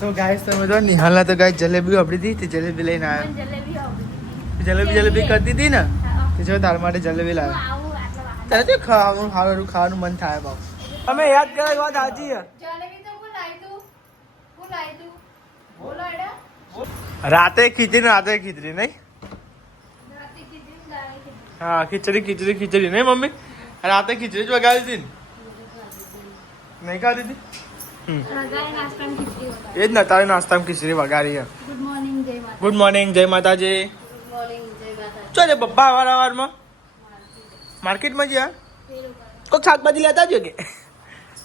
તો ગાઈસ તમે તો નિહાલના તો ગાઈસ જલેબી આપડી હતી તે જલેબી લઈને આવ્યો. જલેબી કરતી હતી ને તે જો તાર માટે જલેબી લાવ્યો. તારે તો ખાવાનું મન થાય બાપ. અમે યાદ કરે વાત સાચી છે. રાતે ખીચડી નહીં. હા ખીચડી નહીં મમ્મી રાતે ખીચડી જ વગાડી હતી ને નહીં ખાધી હતી. એ જ ને તારે નાસ્તામાં ખીચડી વગાડી છે. ગુડ મોર્નિંગ જય માતાજી. ચો રે પપ્પા વારમાં માર્કેટમાં ગયા કોઈ શાકભાજી લેતા જ કે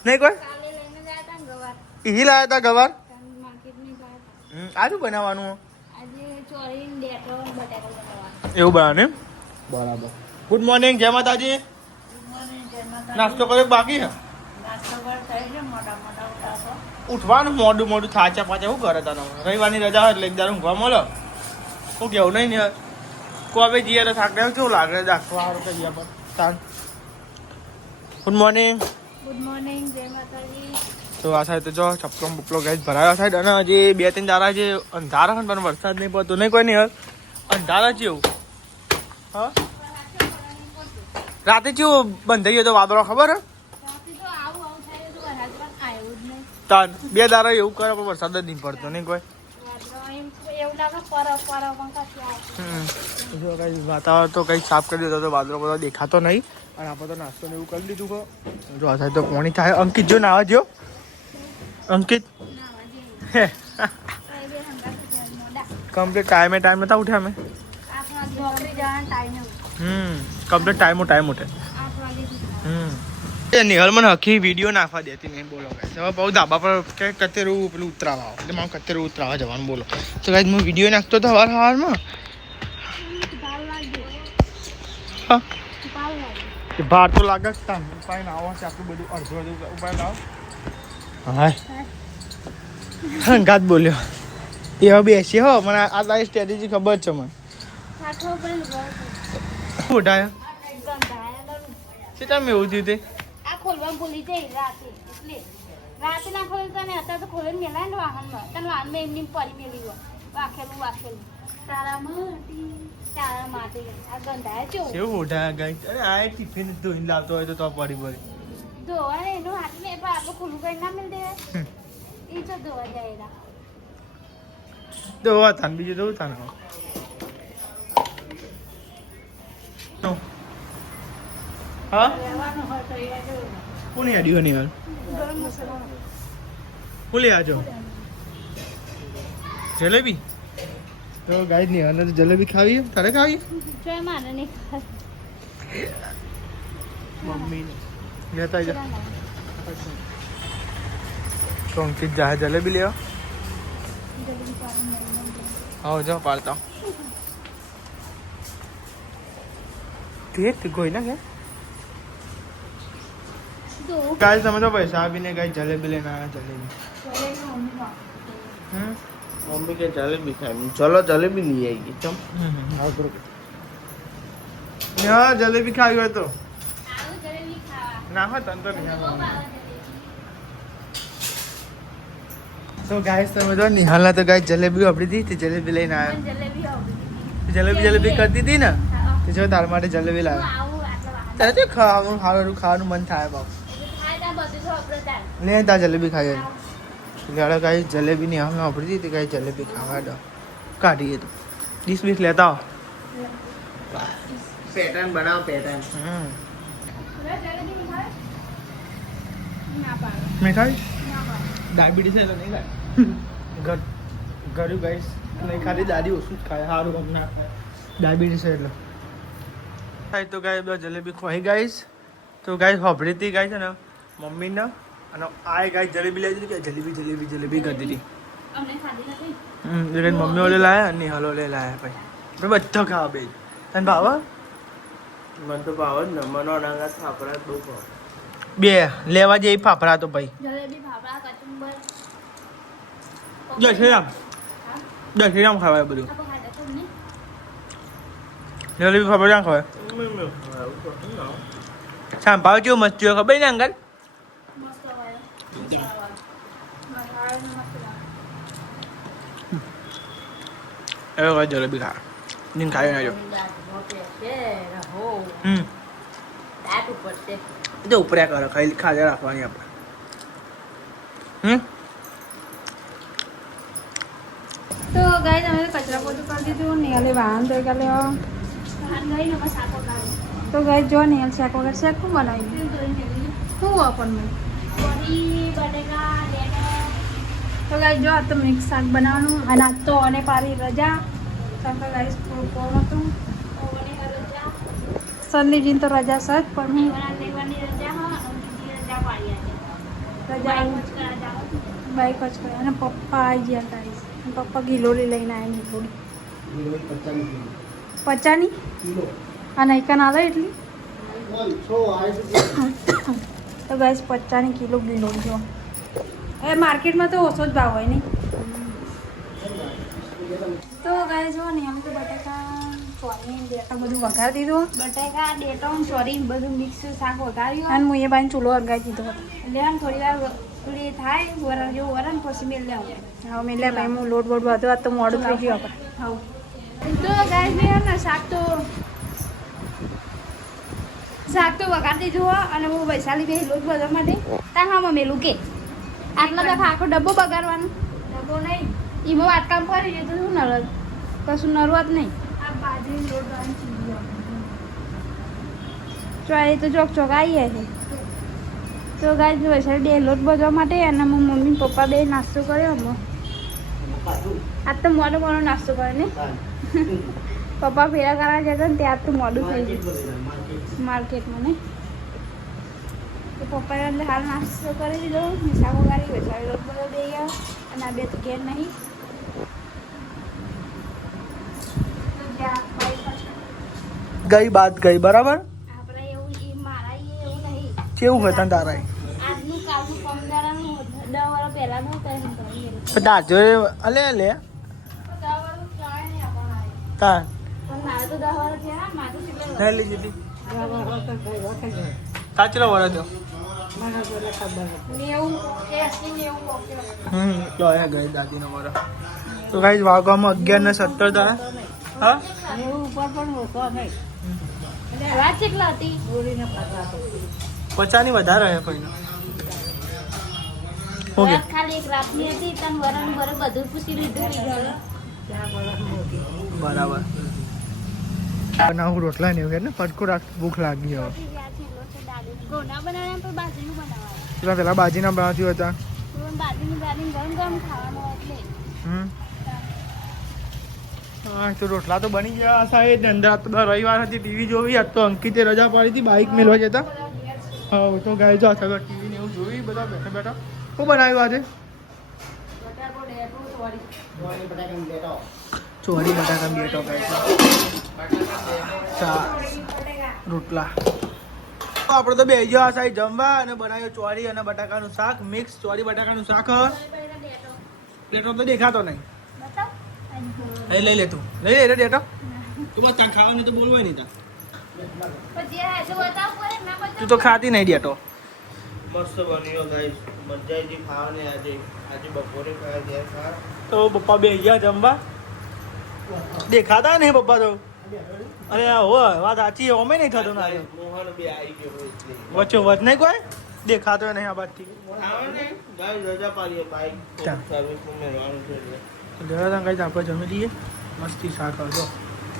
નહીં કોઈ ઈ લાયા હતા ગવાર. આજુ બનાવવાનું એવું બનાવે બરાબર. ગુડ મોર્નિંગ જય માતાજી. નાસ્તો કર્યો બાકી છે. ઉઠવાનું મોડું થાચા પાછા શું કરે તને રવિવારની રજા હોય એટલે એક દારૂ ઊંઘવા મળે. શું કેવું નહીં ને કોવે જઈએ તો થાક કેવું લાગે દાખવા સારું થઈ ગયા પર તાન. ગુડ મોર્નિંગ જય માતાજી. તો આ સાઈડ તો જો ચપલો બપલો ગેસ ભરાયો સાઈડ અને હજી 2-3 દાડા જે અંધારા હોય પણ વરસાદ નહીં પડતો નહીં કોઈ નહીં અંધારા જેવું. હા રાતે જેવું બંધ થઈ ગયો તો વાદળો ખબર હે તાન 2 દાડા એવું કરે પણ વરસાદ જ નહીં પડતો નહીં કોઈ. વાતાવરણ તો કઈ સાફ કરી દીધો તો વાદળો બધો દેખાતો નહીં અને આપણે તો નાસ્તો ને એવું કરી લીધું કહો. જો આ સાઈડ તો પોણી થાય. અંકિત જો નાવા જો અંકિત કમ્પ્લીટ ટાઈમે નતા ઉઠ્યા અમે. કમ્પ્લીટ ટાઈમ ઉઠે. નિહાલ મને આખી વિડીયો નાખવા દેતી નહીં બોલો હવે બહુ ધાબા પર કે કતેરું પેલું ઉતરાવા એટલે મારે કતેરું ઉતરાવા જવાનું બોલો. તો ગાઈસ હું વિડીયો નાખતો હતો સવારમાં ભાર તો લાગે જ તા ઉપાય ના આવો છે આટલું બધું અડધું ઉપાય લાવો. હા ગાત બોલ્યો એ હવે બેસી હો મને આ તારી સ્ટ્રેટેજી ખબર છે મને. ઉઠાયો શું તમે એવું થયું તે ખોલવાનું ભૂલી જાય રાતે એટલે રાતે ના ખોલે તને અત્યારે તો ખોલે મેલાય ને વાહનમાં તને વાહનમાં એમની પડી મેલી હોય વાખેલું તારા માટે આ ગંધાય છે કેવું ઉઠાય ગાઈ. અરે આ ટિફિન ધોઈને લાવતો હોય તો પડી ધોવા ને એનું હાથ ને આપણે ખુલ્લું કરી ના મિલ દે એ તો ધોવા જાય ધોવા થાન બીજું ધોવું થાન. હા કોની આડી ની હાલ બોલી આજો જલેબી. તો ગાઈડ ની હાલ જલેબી ખાવી તારે ખાવી મમ્મી લેતા જા તો અંકિત જા જલેબી લેવા. આવો જાઓ પાડતા કોઈ ના કે गाइस તમે તો પૈસા આપીને ગાઈસ જલેબી લઈને આવ્યા. જલેબી मम्मी के जलेबी खाई चलो जलेबी नहीं आएगी चम हाँ जलेबी खाई हो तो ना हो तन तो नहीं. तो गाइस તમે તો નિહાલના તો ગાઈસ જલેબી આપડી હતી તે જલેબી લઈને આવ્યો. જલેબી કરતી હતી ને તે જો તાર માટે જલેબી લાવ્યો. તારે તો ખાવાનું મન થાય બાપ. લે તા જલેબી ખાઈ લેડો ગાઈસ જલેબી ની હાલના આપડી હતી ગાઈસ જલેબી ખાવા દો કાઢીએ તો 20 લેતા આવો. पैटर्न बनाओ पैटर्न મીઠાઈ ડાયાબિટીસ એટલે નહીં ખાય ઘરું ગાઈસ નહીં ખાલી દાદી ઓછું જ ખાય સારું ગમ ના ખાય ડાયાબિટીસ એટલે થાય. તો ગાય બધા જલેબી ખવાઈ ગાઈસ. તો ગાઈસ હોભળી હતી ગાય છે ને મમ્મીને અને આ ગાય જલેબી લઈ દીધી કે જલેબી કરતી હતી. મમ્મી ઓલે લાયા અને હલો લે લાયા ભાઈ બધા ખાવા બે તને ભાવ मन तो भाव न मनो अनांगा फाफड़ा दो भाव બે લેવા જઈ ફાફડા તો ભાઈ જય શ્રી રામ ખાવાય બધું જલેબી ફાફડા ખાવાય. સામ ભાવ કેવું મસ્ત જોયો ખબર ને અંકલ હવે હવે જલેબી ખા નીન ખાઈ નાખજો તો ઉપર્યા કરો ખાઈ ખાજે રાખવાની આપણે તો ગાઈસ અમે કચરા પોતું કરી દીધું નેલે વાહન તો કાલે તો ગાઈસ જો નેલ શાક વગર શાક શું બનાવ્યું શું આપણ મેં તો ગાઈસ જો આ તો મિક્સ શાક બનાવવાનું અને આજ તો અને પારી રજા કારણ કે ગાઈસ કોણ હતું સંદીપજીને તો રજા સજ પણ હું રજા બાઈક જ કરે અને પપ્પા આવી ગયા ગાઈસ પપ્પા ગિલોરી લઈને આવ્યા થોડી 50 અને એકન આવે એટલી તો ગાઈસ 50 કિલો ગિલોરી જો એ માર્કેટમાં તો ઓછો જ ભાવ હોય નહીં તો ગાઈસ જો ને અમે તો બટાકા સોરી ડેટા બધું વઘાર દીધું બટાકા ડેટા સોરી બધું મિક્સ શાક વઘાર્યું અને હું એ બાજુ ચૂલો વઘારી દીધો એટલે આમ થોડી વાર થોડી થાય વરણ જેવું વરણ પછી મેળ લેવું હા મેળ લે ભાઈ હું લોટ બોટ બધું આ તો મોડું થઈ ગયું આપણે હા તો ગાઈસ મેં ને શાક તો વઘાર દીધું અને હું વૈશાલી બે લોટ બધા માટે ત્યાં હા મમ્મી કે આટલા તો આખો ડબ્બો બગાડવાનો ડબ્બો નહીં એમાં વાટકામ કરી દીધું શું નરદ કશું નરવત નહીં આ બાજરી લોટ એ તો ચોક ચોક આવીએ છે તો ગાય વૈશાલી બે લોટ બધવા માટે અને મમ્મી પપ્પા બે નાસ્તો કર્યો હમણાં આજ તો મોડો નાસ્તો કરે ને પપ્પા ફેરા કરવા જતા ને ત્યાં તો મોડું થઈ ગયું માર્કેટમાં ને તો પપ્પાએ એટલે હાલ નાસ્તો કરી દીધો શાકો ગાડી વૈશાલી લોટ બધો દઈ ગયા અને આ બે તો ઘેર નહીં ગઈ બાદ ગઈ બરાબર આપણે એવું મારા એવું નહીં કેવું હતા તારા આજનું કાલનું પમદારાનું 10 વર્ષ પહેલાનું તો દાજો અલે અલે તા મારે તો 10 વર્ષ થયા મારું લઈ લીધી હતી સાચલો વળો દો 90 લો એ ગઈ દાદીનો વળો તો ગાઈસ વાગવામાં 11:17 થાય હા વાત કેટલા હતી 50 ની વધારે હે કોઈનો ઓકે ખાલી એક રાતની હતી તન વરણ બરે બધું પૂછી લીધું બરાબર બનાવું રોટલા ને એવું ને પટકો રાખ ભૂખ લાગી હવે ગોના બનાવ્યા પણ બાજરીનું બનાવવાનું પેલા બાજીના બનાવ્યું હતા બાજરીનું ગરમ ગરમ ખાવાનું એટલે હા તો રોટલા તો બની ગયા સાહેબ અંદર તો રવિવાર હતી ટીવી જોવી આજ તો અંકિતે રજા પાડી હતી બાઇક મેળવા જતા હા તો ગાય જો આગળ ટીવી ને એવું જોઈ બધા બેઠા બેઠા શું બનાવ્યું આજે ચોરી બટાકા બેટો ચા રોટલા આપણે તો બે ગયા સાહેબ જમવા અને બનાવ્યું ચોરી અને બટાકાનું શાક મિક્સ ચોરી બટાકાનું શાક પ્લેટો તો દેખાતો નહીં લઈ લે તું લઈ લે ડેટો તું બસ ત્યાં ખાવાનું તો બોલવાય નહીં તું તો ખાતી નહીં ડેટો મસ્ત બન્યો ગાઈસ મજા આવી ખાવાની આજે બપોરે ખાયા ત્યારે ખા તો પપ્પા બે ગયા જમવા દેખાતા નહીં પપ્પા તો અરે હો વાત સાચી ઓમે નહીં થતું ના મોહન બે આવી ગયો એટલે વચ્ચે વચ નહીં કોઈ દેખાતો નહીં આ બાજથી ખાવાને ગાઈસ રજા પાડીએ બાઈક સર્વિસ મેળવાનું છે એટલે જરા કઈ આપણે જમી લઈએ મસ્તી શાક હતો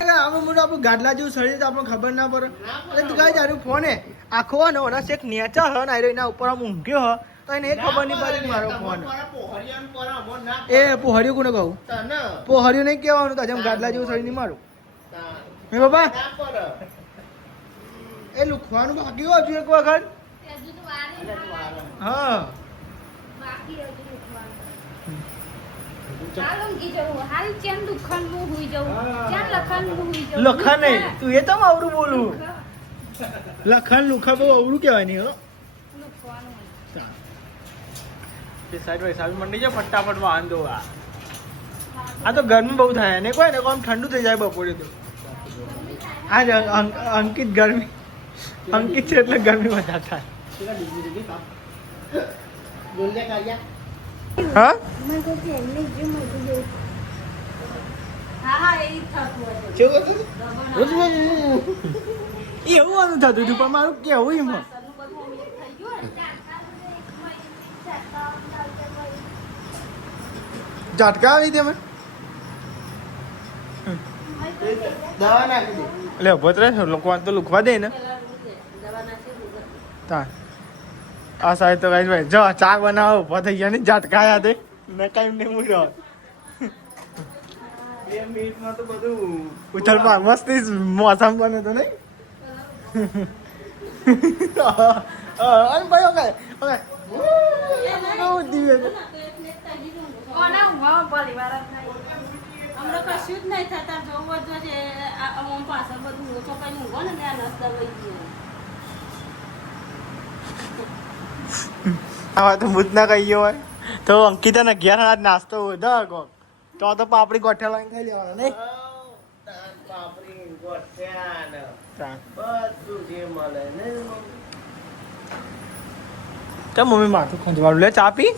આમાં મોટું આપણું ગાડલા જેવું શરીર તો આપણને ખબર ના પડે એટલે તું કાંઈ તારું ફોન આખો ને ઓના શેક નેચા હ ને એના ઉપર આમ ઊંઘ્યો હ તો એને એ ખબર નહીં પડી મારો ફોન એ પોહર્યું કોને કહું પોહર્યું નહીં કહેવાનું તો જેમ ગાડલા જેવું શરીર નહીં મારું હે બાબા એ લુખવાનું બાકી હોય હજુ એક વખત હા લખન નહીં તું એ તો અવરું બોલું લખન લુખા બહુ અવરું કહેવાય નહીં હો સાઈડ વાય સાઈડ મંડી જાય ફટાફટ વાહન દો આ તો ગરમી બહુ થાય ને કોઈ ને કોઈ ઠંડુ થઈ જાય બપોરે તો આજ અંકિત ગરમી અંકિત છે એટલે ગરમી વધારે થાય હા હા હા એ જ થતું હતું. કેવું હતું? રબર એવું આનું થતું હતું પણ મારું કેવું એમાં પાછળનું બધું આમ એક થઈ ગયું ને. ઝાટકા આવી તમે દવા નાખી દે. એટલે ઉભો જ રહે લોકો તો લુખવા દે ને પેલા રોજ દે. દવા નાખી રોજ. તાર આ સાહેબ તો ગાઈસ ભાઈ જો ચા બનાવો ઉભા થઈ ગયા ને ઝાટકા આયા તે મેં કઈ નહીં મૂક્યો 2 મિનિટમાં તો બધું ઉથલ પાર મસ્તી મોસમ બને તો નહીં અને ભાઈ ઓકે ઓકે બહુ દિવસ કોના ઊંઘવા પરિવાર જ નહીં. હમણાં કશું જ નહીં થતા જોવું જ છે અમુક પાછળ બધું ઓછો કઈ ઊંઘો ને ત્યાં નસ દવાઈ ગયો. આવા તો ભૂત ના કહી ગયો હોય તો અંકિતાને ઘેર આજ નાસ્તો વધા કોક તો પાપડી ગોઠિયા લાવીને ખાઈ લેવાના નહીં દાળ, પાપડી, ગોઠિયા ને ચાલ. બધું જે મળે ને તો મમ્મી માથું ખંજવાળું લે ચા પી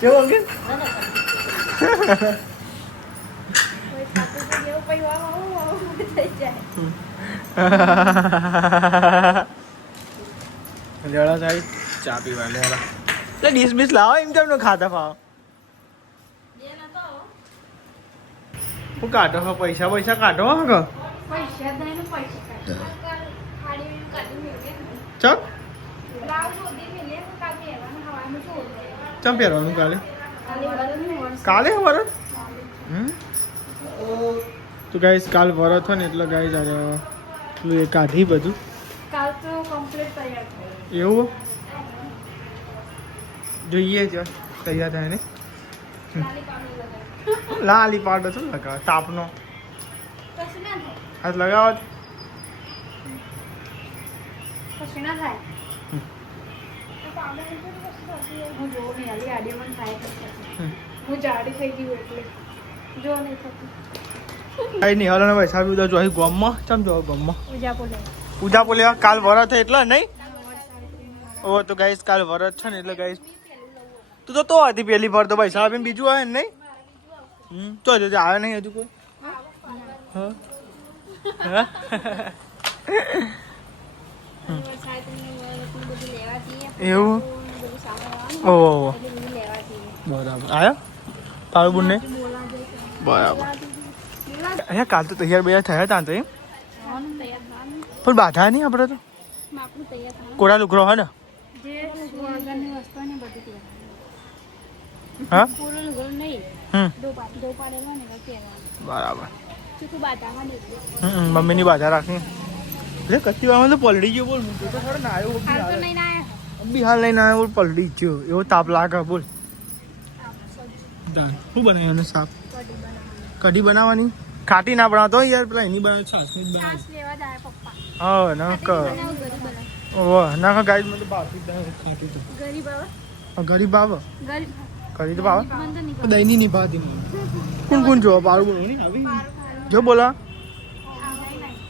કેવું અંકિત લેવા સાહેબ ચા પીવા લેવા એટલે ડીશ બીશ લાવો એમ કેમ ખાતા ભાવ હું કાઢો હો પૈસા પૈસા કાઢો હો કે પૈસા દઈને પૈસા ચમ ચમ પહેરવાનું કાલે કાલે વરત તો ગાઈસ કાલ વરત હોય ને એટલે ગાઈસ આ પેલું એ કાઢી બધું કાલ તો કમ્પ્લીટ તૈયાર થઈ એવું જોઈએ જ તૈયાર થાય ને લાલી પાવડર શું લગાવે તાપનો કશું ના થાય હાથ લગાવો જ. કશું ના થાય હું જોઉં નહીં આલી આડી મને થાય હું જાડી થઈ ગયું એટલે જો નહીં થતું કઈ નહીં હાલો ને ભાઈ સાહેબ બધા જો અહીં ગામમાં ચમ જો ગામમાં પૂજા બોલે પૂજા પોલે કાલ વરત છે એટલે નહીં ઓ તો ગાઈસ કાલ વરત છે ને એટલે ગાઈસ તું તો હતી પેલી વાર તો ભાઈ સાહેબ એમ બીજું આવે ને નહીં તો જો આવે નહીં હજુ કોઈ હા હા એવું ઓહો બરાબર આયા તારું બુન ને બરાબર અહીંયા કાલ તો તૈયાર બૈયાર થયા હતા તો એમ પણ બાધા નહીં આપણે તો કોરા લુકડો હોય ને હા બરાબર મમ્મીની બાધા રાખી એટલે કચ્છી વાળમાં તો પલડી ગયો બોલ તો થોડો ના આવ્યો બી હાલ લઈને આવ્યો બોલ પલડી ગયો એવો તાપ લાગે બોલ શું બનાવ્યું એને શાક કઢી બનાવવાની ખાટી ના બનાવતો યાર પેલા એની બનાવે છાસ ની બનાવે હા ના ક ઓહ ના કા ગાઈડ મને બાકી ખાટી તો ગરીબ બાબા કરી તો બાબા દઈની ની ભાતી કોણ કોણ જો પારું બોલો નહીં આવી જો બોલા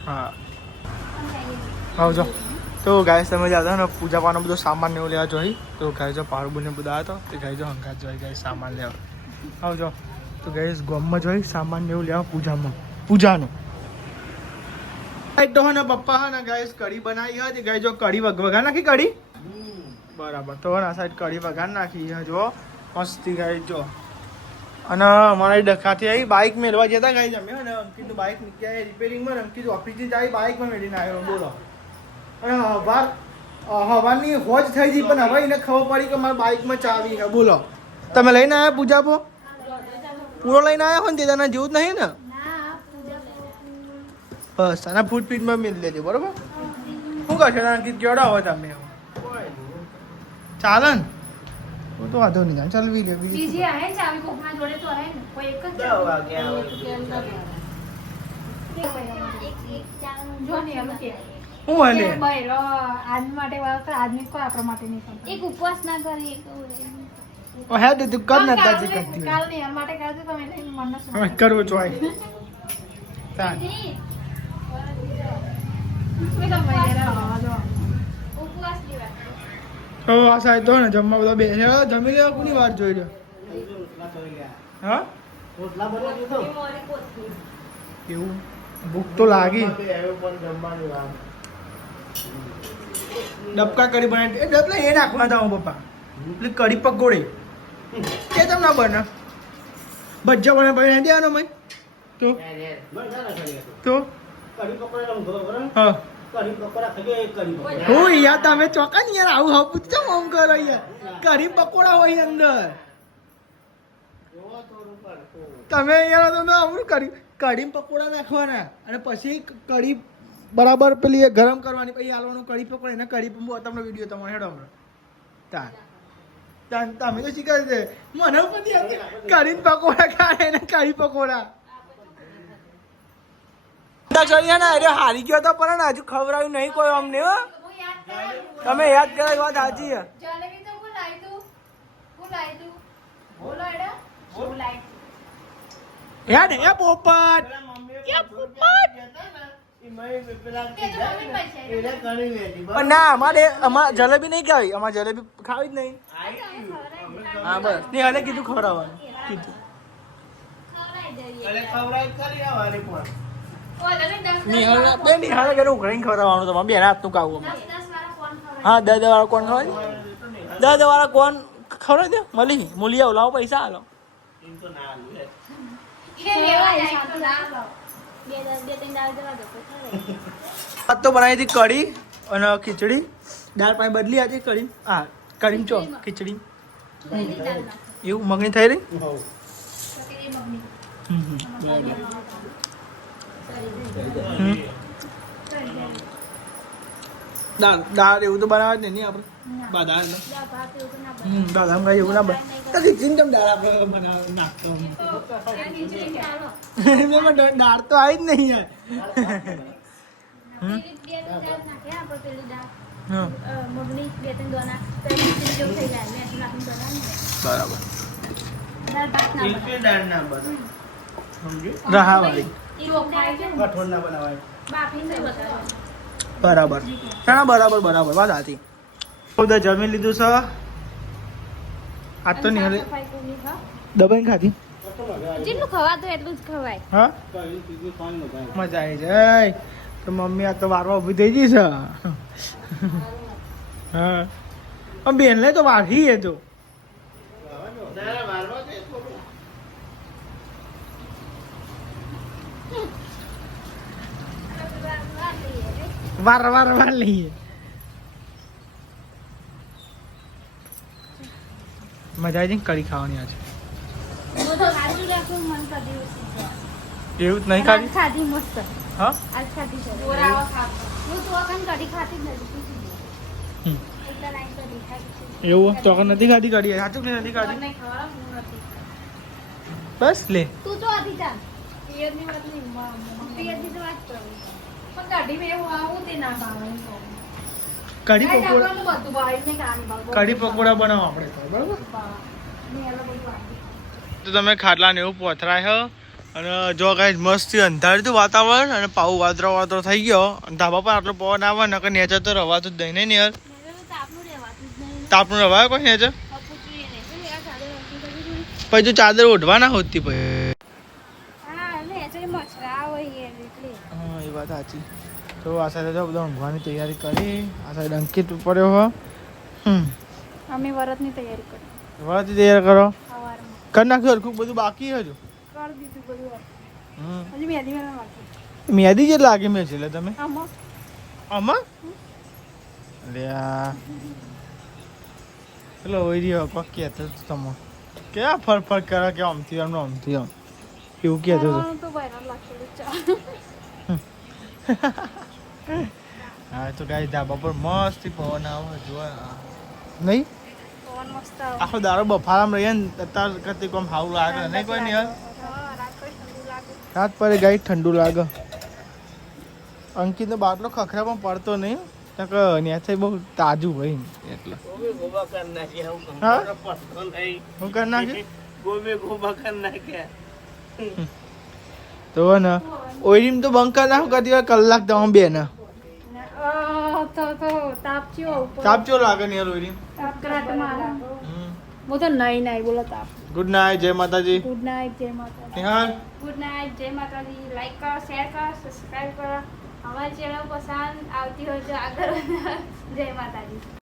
હા આવજો તો ગાય તમે જતા ને પૂજા પાનો બધો સામાન ને એવું લેવા જોઈ તો ગાય જો પારું બોને બધા હતા તે ગાય જો હંગાત જોઈ ગાય સામાન લેવા આવજો તો ગાય ગોમમાં જોઈ સામાન ને એવું લેવા પૂજાનો તો ને પપ્પા હા ને ગાય કઢી બનાવી હતી ગાય જો કઢી વઘાર નાખી કઢી બરાબર તો આ સાઈડ કઢી વઘાર નાખી જો મસ્તી ગાય જો અને અમારા ડખાથી આવી બાઇક મેળવા જતા ગાઈ જમ્યો અને અંકિતનું બાઇક નીકળ્યા રિપેરિંગમાં અંકિત ઓફિસથી જ આવી બાઇકમાં મેળવીને આવ્યો બોલો અને હવાની હોજ થઈ ગઈ પણ હવે એને ખબર પડી કે મારા બાઇકમાં ચાવી છે બોલો તમે લઈને આવ્યા પૂજાપો પૂરો લઈને આવ્યા હોય ને તે તને જેવું જ નહીં ને બસ આના ફૂટપીટમાં મેળ લેજો બરોબર શું કરશો અંકિત કેવડા હોય તમે ચાલે ને તો વાંધો નહીં ચાલવી લે બીજી આવે ને ચાવી કોકના જોડે તો આવે ને કોઈ એક જ 10 વાગે આવે જો ને એમ કે હું હલે બૈરો આદમી માટે વાળો આદમી કોઈ આપણા માટે નહીં કરતો એક ઉપવાસ ના કરી ઓ હે તું કર ના તાજી કરતી કાલ ને એમ માટે કરજો તમે મન હવે કરવો જોઈએ તાન ઉપવાસની વાત. તો આ સાહેબ તો ને જમવા બધા બે જમી લેવા કોની વાર જોઈ રહ્યો હા રોટલા બનાવી દીધો એવું ભૂખ તો લાગી જમવાની વાત ડબકા કઢી બનાવી એ ડબલા એ નાખવા જાઉં પપ્પા એટલે કઢી પકોડી કે તમ ના બને ભજીયા બનાવી બનાવી દેવાનો મય તો તો કઢી પકોડા બરાબર હા કઢી પકોડા ખાઈએ કઢી પકોડા હું યાર તમે ચોકા ને યાર આવું હા પૂછો આમ કરો યાર કઢી પકોડા હોય અંદર તમે યાર તમે આવું કઢી પકોડા નાખવાના અને પછી કઢી બરાબર પેલી ગરમ કરવાની પછી આલવાનું કઢી પકોડા એને કઢી તમને વિડીયો તમારે હેડો હમણાં તમે તો શીખાય છે મને પછી કઢી પકોડા ખાય ને કઢી પકોડા હારી ગયો તો પણ હજુ ખવડાવ્યું નહીં કોઈ અમને હો હું યાદ કરાવું. તમે યાદ કરાવી વાત સાચી છે જલેબી તો હું લાવી દઉં. હું લાવી દઉં. બોલો એડા. હું લાવી દઉં. યાદ હે પોપટ પણ ના અમારે જલેબી નહીં ખાવી અમારે જલેબી ખાવી જ નહીં હા બસ નિહાલે કીધું ખવડાવવાનું કીધું નિહાલે કે ઉઘરાઈને ખવડાવવાનું તમારે બે હાથનું ખાવું અમારે હા 10 વાળા કોણ ખવડાવી 10 વાળા કોણ ખવડાવી દે મૂલી આવો લાવો પૈસા હાલો આજ તો બનાવી હતી કઢી અને ખીચડી દાળ પાણી બદલી આજે કઢી હા કઢી ચો ખીચડી એવું મગની થઈ રહી દાળ એવું તો બનાવે જ નહીં આપણે દાળ દાળ કાંઈ એવું ના બને ખીચડી કેમ દાળ આપણે બનાવે નાખતો દાળ તો આવી જ નહીં યાર બરાબર રહાવાળી બરાબર ના બરાબર બરાબર વાત સાચી બધા જમી લીધું છે આજ તો નહીં દબાઈને ખાધી જેટલું ખવાતું એટલું જ ખવાય. હા મજા આવી જાય તો મમ્મી આ તો વારવા ઊભી થઈ ગઈ છે હા બેન લે તો વારહી એ તો વાર લઈએ મજા આવી કઢી ખાવાની આજે હું તો ખાધી રાખું મન કદી એવું જ નહીં ખાધી ખાધી મસ્ત હા આજ ખાધી છે હું તો અગન કઢી ખાતી જ નથી એકદમ લાઈન કઢી ખાધી એવું તો નથી ખાધી કઢી સાચું કે નથી ખાધી નહીં ખવડાવું નથી બસ લે તું તો આધી ચાલ પિયરની વાત નહીં પિયરની તો વાત કરું પણ કઢી મેં એવું આવું તે ના ભાવે કઢી પકોડા બધું ભાઈ ને કામ કઢી પકોડા બનાવો આપણે તો બરાબર તો તમે ખાટલા ને એવું પોથરાય હો અને જો કાંઈ મસ્ત અંધાર્યું હતું વાતાવરણ અને પાવું વાદળો થઈ ગયો અને ધાબા પર આટલો પવન આવે ને કે નેચર તો રવાતું જ નહીં ને યાર તાપનું રવાય કોઈ નેચર પછી તો ચાદર ઓઢવા ના હોતી પછી હા એ વાત સાચી તો આ સાથે તો બધા ઊંઘવાની તૈયારી કરી આ સાઈડ અંકિત પડ્યો હો અમે વરતની તૈયારી કરી વળતી તૈયાર કરો સવારમાં કરી નાખ્યું હરખું બધું બાકી હજુ કરી દીધું બધું હજી મેદી મેં નાખી મેદી જે લાગે મેં છે એટલે તમે આમાં આમાં અરે આ પેલો હોય રહ્યો કોક કહેતો હતો તમે ક્યાં ફર કરે કે આમથી આમ આમથી આમ એવું કહેતો હતો તો ભાઈ લખેલું ચા હા તો ગાય ધાબા પર મસ્ત પવન આવે જો નહીં પવન મસ્ત આવે આખો દારો બફારામાં રહીએ ને અત્યારે કરતી કોમ સારું લાગે નહીં કોઈ નહીં રાત પડે ગાય ઠંડુ લાગે અંકિતનો બાટલો ખખરા પણ પડતો નહીં ત્યાં કે ત્યાંથી બહુ તાજું હોય ને એટલે હા હું કરી નાખી તો ને ઓઈરીમ તો બંકા નાખું કરતી વાર કલાક તમે બે ને આવતો તો તાપ ચેવો ઉપર તાપ ચો લાગે ને લોરી તાપ કરાટ મારે હું તો નહીં નહીં બોલો તાપ ગુડ નાઇટ જય માતાજી ગુડ નાઇટ જય માતાજી નિહાલ ગુડ નાઇટ જય માતાજી લાઈક કરો શેર કરો સબસ્ક્રાઇબ કરો અમારી ચેનલ પસંદ આવતી હોય તો આગળ જય માતાજી